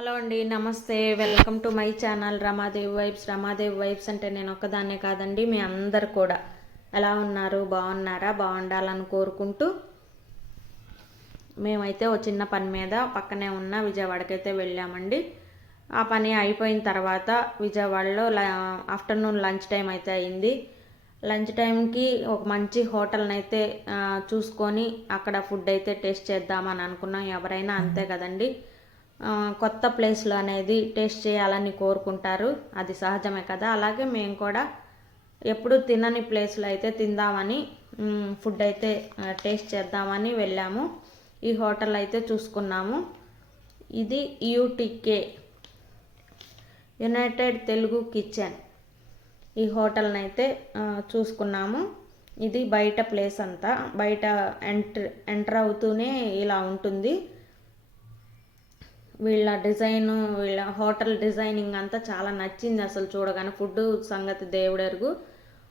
Hello అండి నమస్తే. Welcome to my channel Ramadevi vibes. Ramadevi vibes అంటే నేను ఒక్కదాన్నే కాదండి మీ అందరు కూడా. ఎలా ఉన్నారు? బాగున్నారా? బాగుండాలని కోరుకుంటూ మేమైతే ఓ చిన్న పని మీద పక్కనే ఉన్న విజయవాడకైతే వెళ్ళామండి. ఆ పని అయిపోయిన తర్వాత విజయవాడలో ఆఫ్టర్నూన్ లంచ్ టైం అయితే అయింది. లంచ్ టైంకి ఒక మంచి హోటల్ని అయితే చూసుకొని అక్కడ ఫుడ్ అయితే టేస్ట్ చేద్దామని అనుకున్నాం. ఎవరైనా అంతే కదండి. కొత్త ప్లేస్లో అనేది టేస్ట్ చేయాలని కోరుకుంటారు. అది సహజమే కదా. అలాగే మేము కూడా ఎప్పుడు తినని ప్లేస్లో అయితే తిందామని ఫుడ్ అయితే టేస్ట్ చేద్దామని వెళ్ళాము. ఈ హోటల్ అయితే చూసుకున్నాము. ఇది యూటీకే యునైటెడ్ తెలుగు కిచెన్. ఈ హోటల్ని అయితే చూసుకున్నాము. ఇది బయట ప్లేస్ అంతా. బయట ఎంటర్ ఎంటర్ అవుతూనే ఇలా ఉంటుంది. వీళ్ళ డిజైన్ వీళ్ళ హోటల్ డిజైనింగ్ అంతా చాలా నచ్చింది అసలు చూడగానే. ఫుడ్ సంగతి దేవుడెరుగు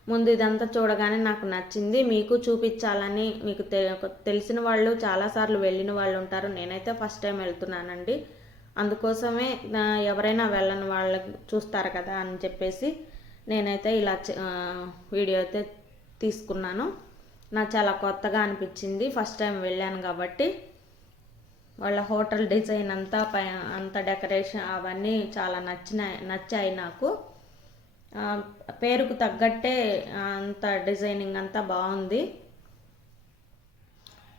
ముందు ఇదంతా చూడగానే నాకు నచ్చింది. మీకు చూపించాలని మీకు తె- తెలిసిన వాళ్ళు చాలాసార్లు వెళ్ళిన వాళ్ళు ఉంటారు. నేనైతే ఫస్ట్ టైం వెళ్తున్నానండి. అందుకోసమే ఎవరైనా వెళ్ళని వాళ్ళకి చూస్తారు కదా అని చెప్పేసి నేనైతే ఇలా చ- వీడియో అయితే తీసుకున్నాను. నాకు చాలా కొత్తగా అనిపించింది. ఫస్ట్ టైం వెళ్ళాను కాబట్టి. వాళ్ళ హోటల్ డిజైన్ అంతా పై అంత డెకరేషన్ అవన్నీ చాలా నచ్చినాయి నచ్చాయి నాకు. పేరుకు తగ్గట్టే అంత డిజైనింగ్ అంతా బాగుంది.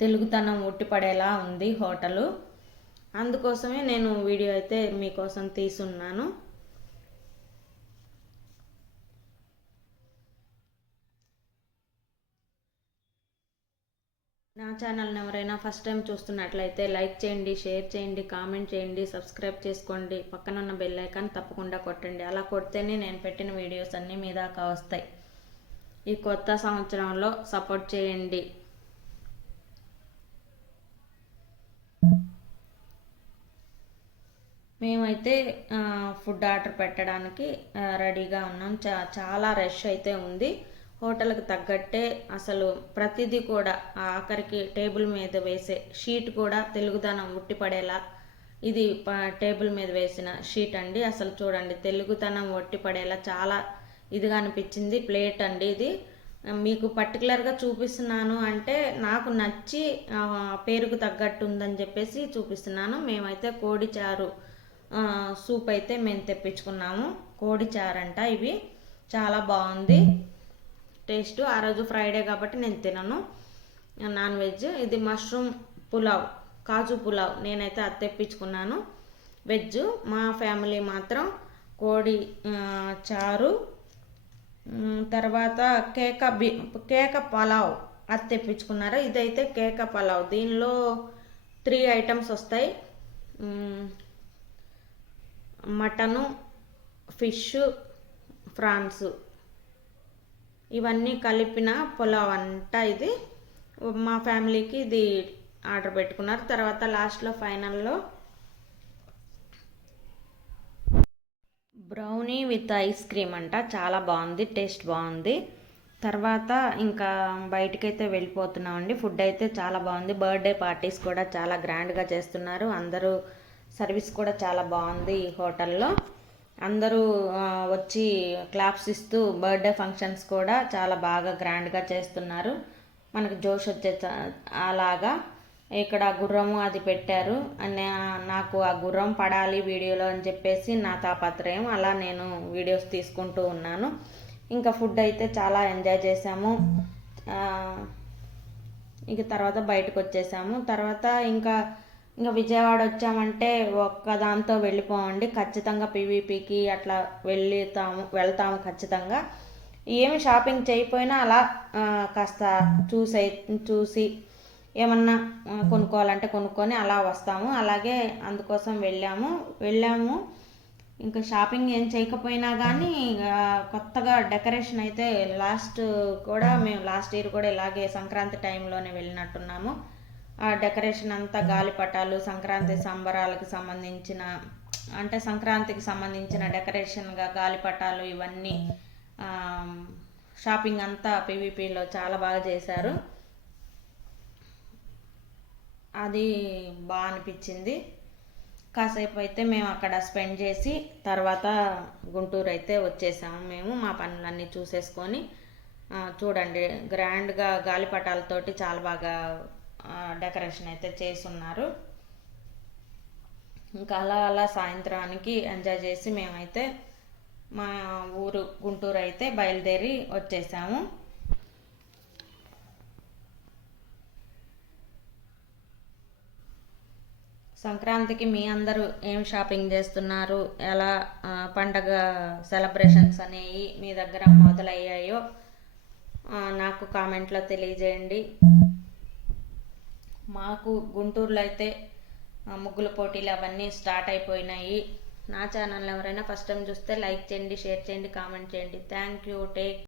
తెలుగుతనం ఉట్టిపడేలా ఉంది హోటలు. అందుకోసమే నేను వీడియో అయితే మీకోసం తీసున్నాను నా ఛానల్ని ఎవరైనా ఫస్ట్ టైం చూస్తున్నట్లయితే లైక్ చేయండి షేర్ చేయండి కామెంట్ చేయండి సబ్స్క్రైబ్ చేసుకోండి. పక్కన ఉన్న బెల్ ఐకాన్ తప్పకుండా కొట్టండి. అలా కొడితేనే నేను పెట్టిన వీడియోస్ అన్నీ మీ దాకా వస్తాయి. ఈ కొత్త సంవత్సరంలో సపోర్ట్ చేయండి. మేమైతే ఫుడ్ ఆర్డర్ పెట్టడానికి రెడీగా ఉన్నాం. చా చాలా రష్ అయితే ఉంది. హోటల్కి తగ్గట్టే అసలు ప్రతిదీ కూడా ఆఖరికి టేబుల్ మీద వేసే షీట్ కూడా తెలుగుదనం ఉట్టిపడేలా ఇది టేబుల్ మీద వేసిన షీట్ అండి. అసలు చూడండి తెలుగుతనం ఒట్టిపడేలా చాలా ఇదిగా అనిపించింది. ప్లేట్ అండి ఇది. మీకు పర్టికులర్గా చూపిస్తున్నాను అంటే నాకు నచ్చి పేరుకు తగ్గట్టు ఉందని చెప్పేసి చూపిస్తున్నాను. మేమైతే కోడి చారు సూప్ అయితే మేము తెప్పించుకున్నాము. కోడి అంట ఇవి. చాలా బాగుంది. టేస్ట్. ఆ రోజు ఫ్రైడే కాబట్టి నేను తినను. Non veg. ఇది మష్రూమ్ పులావ్ కాజు పులావ్. నేనైతే అది తెప్పించుకున్నాను. వెజ్. మా ఫ్యామిలీ మాత్రం కోడి చారు తర్వాత కేక బి కేక పలావ్ అది తెప్పించుకున్నారు. ఇదైతే కేక పలావ్. దీనిలో త్రీ ఐటమ్స్ వస్తాయి. Mutton fish prawns. ఇవన్నీ కలిపిన పులావ్ అంట ఇది. మా ఫ్యామిలీకి ఇది ఆర్డర్ పెట్టుకున్నారు. తర్వాత లాస్ట్లో ఫైనల్లో బ్రౌనీ విత్ ఐస్ క్రీమ్ అంట. చాలా బాగుంది టేస్ట్ బాగుంది. తర్వాత ఇంకా బయటకైతే వెళ్ళిపోతున్నామండి. ఫుడ్ అయితే చాలా బాగుంది. బర్త్డే పార్టీస్ కూడా చాలా గ్రాండ్గా చేస్తున్నారు. అందరూ సర్వీస్ కూడా చాలా బాగుంది ఈ హోటల్లో. అందరూ వచ్చి క్లాప్స్ ఇస్తూ బర్త్డే ఫంక్షన్స్ కూడా చాలా బాగా గ్రాండ్గా చేస్తున్నారు. మనకు జోష్ వచ్చే అలాగా. ఇక్కడ గుర్రము అది పెట్టారు. అని నాకు ఆ గుర్రం పడాలి వీడియోలో అని చెప్పేసి నా తాపత్రయం. అలా నేను వీడియోస్ తీసుకుంటూ ఉన్నాను. ఇంకా ఫుడ్ అయితే చాలా ఎంజాయ్ చేసాము ఇంక తర్వాత బయటకు వచ్చేసాము. తర్వాత ఇంకా ఇంకా విజయవాడ వచ్చామంటే ఒక్క దాంతో వెళ్ళిపోమండి. ఖచ్చితంగా పీవీపీకి అట్లా వెళ్తాము వెళ్తాము ఖచ్చితంగా. ఏమి షాపింగ్ చేయకపోయినా అలా కాస్త చూసే చూసి ఏమన్నా కొనుక్కోవాలంటే కొనుక్కొని అలా వస్తాము. అలాగే అందుకోసం వెళ్ళాము. వెళ్ళాము. ఇంకా షాపింగ్ ఏం చేయకపోయినా కానీ కొత్తగా డెకరేషన్ అయితే లాస్ట్ కూడా మేము లాస్ట్ ఇయర్ కూడా ఇలాగే సంక్రాంతి టైంలోనే వెళ్ళినట్టున్నాము. డెకరేషన్ అంతా గాలిపటాలు సంక్రాంతి సంబరాలకు సంబంధించిన అంటే సంక్రాంతికి సంబంధించిన డెకరేషన్గా గాలిపటాలు ఇవన్నీ ఆ, షాపింగ్ అంతా పీవీపీలో చాలా బాగా చేశారు. అది బాగా అనిపించింది. కాసేపు అయితే మేము అక్కడ స్పెండ్ చేసి తర్వాత గుంటూరు అయితే వచ్చేసాము మేము మా పనులన్నీ చూసేసుకొని ఆ, చూడండి గ్రాండ్గా గాలిపటాలతోటి చాలా బాగా ఆ, డెకరేషన్ అయితే చేసున్నారు. ఇంకా అలా అలా సాయంత్రానికి ఎంజాయ్ చేసి మేమైతే మా ఊరు గుంటూరు అయితే బయలుదేరి వచ్చేసాము. సంక్రాంతికి మీ అందరూ ఏం షాపింగ్ చేస్తున్నారు? ఎలా పండగ సెలబ్రేషన్స్ అనేవి మీ దగ్గర మొదలయ్యాయో నాకు కామెంట్లో తెలియజేయండి. మాకు గుంటూరులో అయితే ముగ్గుల పోటీలు అవన్నీ స్టార్ట్ అయిపోయినాయి. నా ఛానల్ ఎవరైనా ఫస్ట్ టైం చూస్తే లైక్ చేయండి షేర్ చేయండి కామెంట్ చేయండి. Thank you take